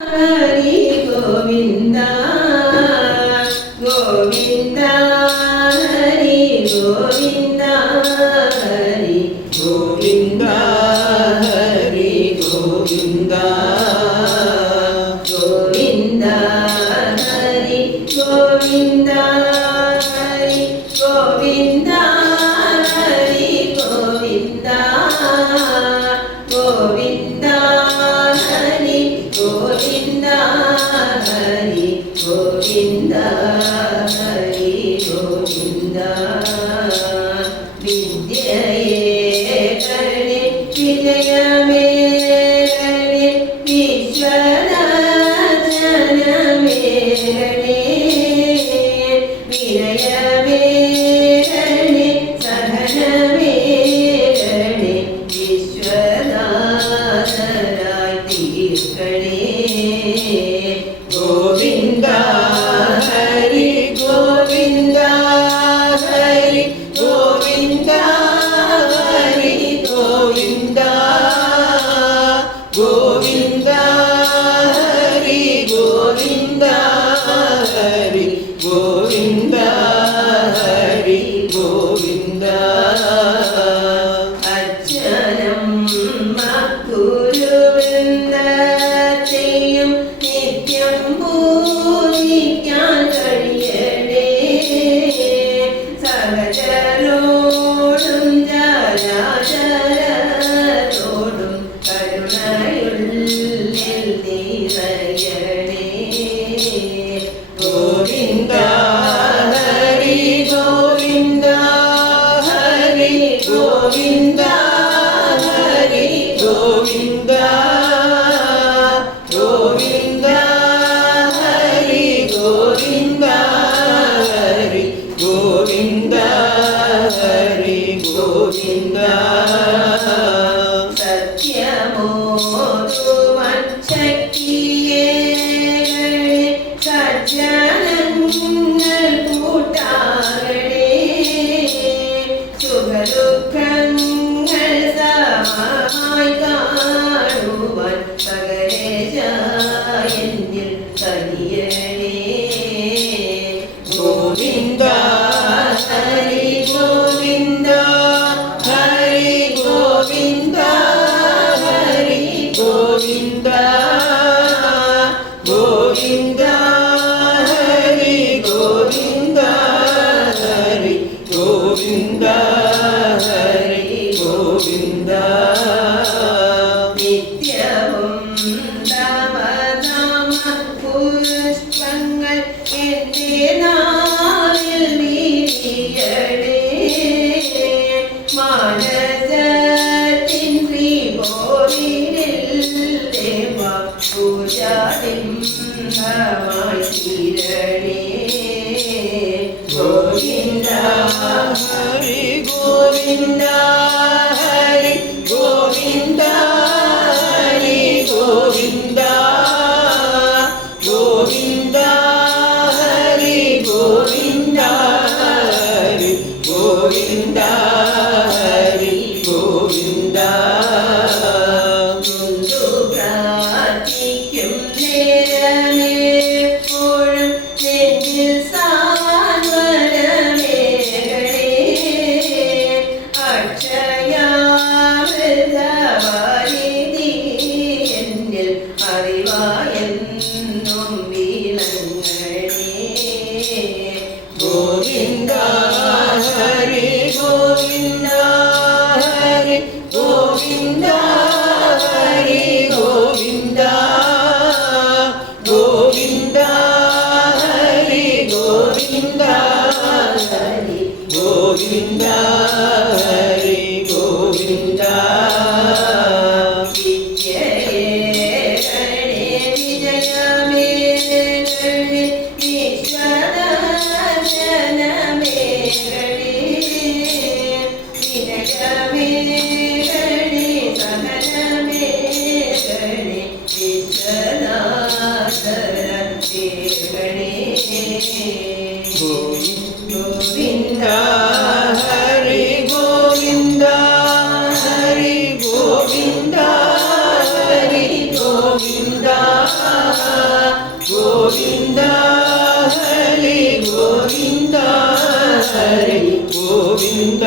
हरि गोविंदा गोविंदा हरि गोविंदा हरि गोविंदा हरि गोविंदा गोविंदा हरि गोविंदा हरि गोविंदा हरि गोविंदा गोविंदा हरि गोविंदा हरि गोविंदा हरि गोविंदा विद्यये करणे विजयमे करणे विश्वनाथनमे करणे विनयमे करणे सहनमे करणे विश्वनाथनाय तीर्कणे गोविंदा हरि गोविंदा हरि गोविंदा हरि गोविंदा गोविंदा हरि गोविंदा हरि गोविंदा हरि गोविंदा अर्चनं मकुरुवृन्दतेयं नित्यं पूजिക്കാൻ കഴിയണേ സഹചരോടും ജരാചരത്തോടും കരുണയുള്ളിൽ നിറയണേ ഗോവിന്ദ ഹരി ഗോവിന്ദ ഹരി ഗോവിന്ദ ഹരി ഗോവിന്ദ ഗോവിന്ദ ഹരി ഗോവിന്ദ ഹരി ഗോവിന്ദ ഹരി ഗോവിന്ദ സത്യമോതുവാൻ ശക്തിയേകണേ സജ്ജനങ്ങൾ കൂട്ടാകണേ സുഖദുഃഖങ്ങൾ സമമായി കാണുവാൻ സകലേശായെന്നിൽ കനിയണേ ഗോവിന്ദ ഹരി ഗോവിന്ദ ഹരി ഗോവിന്ദ ഹരി ഗോവിന്ദ ഗോവിന്ദ ഹരി ഗോവിന്ദ ഹരി ഗോവിന്ദ ഹരി ഗോവിന്ദ നിത്യവും നവനാമ പുഷ്പങ്ങൾ എൻ്റെ നാവിൽ വിരിയണേ മാനസത്തിൻ ശ്രീകോവിലിൽ ദേവ പൂജാലിംഗമായി തീരണേ ഗോവിന്ദ ഹരി ഗോവിന്ദ ഹരി ഗോവിന്ദ ഹരി ഗോവിന്ദ ഗോവിന്ദ ഹരി ഗോവിന്ദ ഹരി ഗോവിന്ദ ഹരി ഗോവിന്ദ മുന്തു പ്രാർത്ഥിക്കും നേരമെപ്പോഴും നെഞ്ചിൽ സാന്ത്വനമേകണേ അക്ഷയാമൃതവാരിധി എന്നിൽ അറിവായെന്നും വിളങ്ങണേ ഗോവിന്ദ ഹരി ഗോവിന്ദ ഹരി ഗോവിന്ദ ഹരി ഗോവിന്ദ ഗോവിന്ദ ഹരി ഗോവിന്ദ ഹരി ഗോവിന്ദ ഹരി ഗോവിന്ദ വിദ്യയേ ഗണേ വിജയമേ ഗണേ വിശ്വനാഥനമേ ഗണേ വിനയമേ ഗണേ സഹനമേ ഗണേ വിശ്വനാഥനമേ ഗണേ ഗോവിന്ദ ഹരി ഗോവിന്ദ ഹരി ഗോവിന്ദ ഹരി ഗോവിന്ദ ಗೋವಿಂದ ಹರಿ ಗೋವಿಂದ ಹರಿ ಗೋವಿಂದ